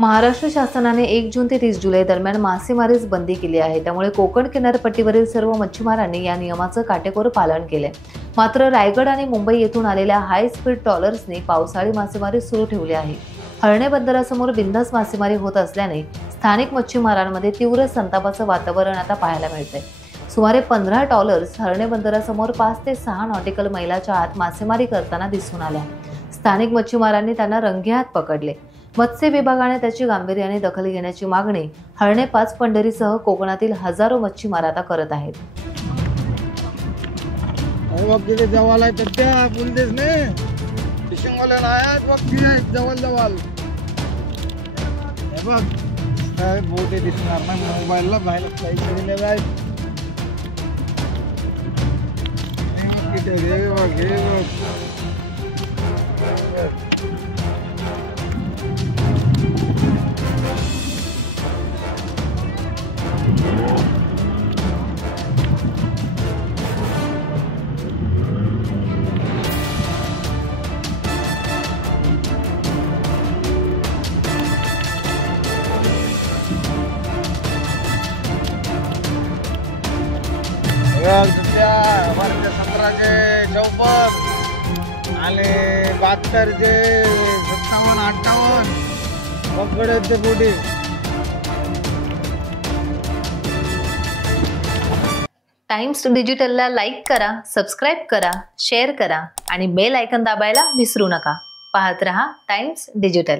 महाराष्ट्र शासनाने 1 जून ते 30 जुलै दरम्यान मासेमारीस बंदी केली आहे। त्यामुळे कोकण किनारपट्टीवरील सर्व मच्छीमारांनी या नियमाचं काटेकोर पालन केले। मात्र रायगड आणि मुंबई येथून आलेल्या हाय स्पीड ट्रॉलर्सनी पावसाळी मासेमारी सुरू ठेवली आहे। हळणे बंदरासमोर बिनधास्त मासेमारी होत असल्याने स्थानिक मच्छीमारांमध्ये तीव्र संतापाचं वातावरण आता पाहायला मिळतंय। सुमारे 15 ट्रॉलर्स हळणे बंदरासमोर 5 ते 6 नॉटिकल मैलाच्या आत मासेमारी करताना दिसून आल्या। स्थानिक मच्छीमारांनी त्यांना रंगेहात पकडले। मत्स्य विभागाने त्याची गांभीर्याने दखल घेण्याची मागणी हळणे पाचपंढरीसह कोकणातील हजारो मच्छीमार आता करत आहेत। वर्ष 17 54 आणि 72 57 58 पकडे ते पुढे। टाइम्स डिजिटलला लाईक करा, सबस्क्राइब करा, शेअर करा आणि बेल आयकॉन दाबायला विसरू नका। पाहत रहा टाइम्स डिजिटल।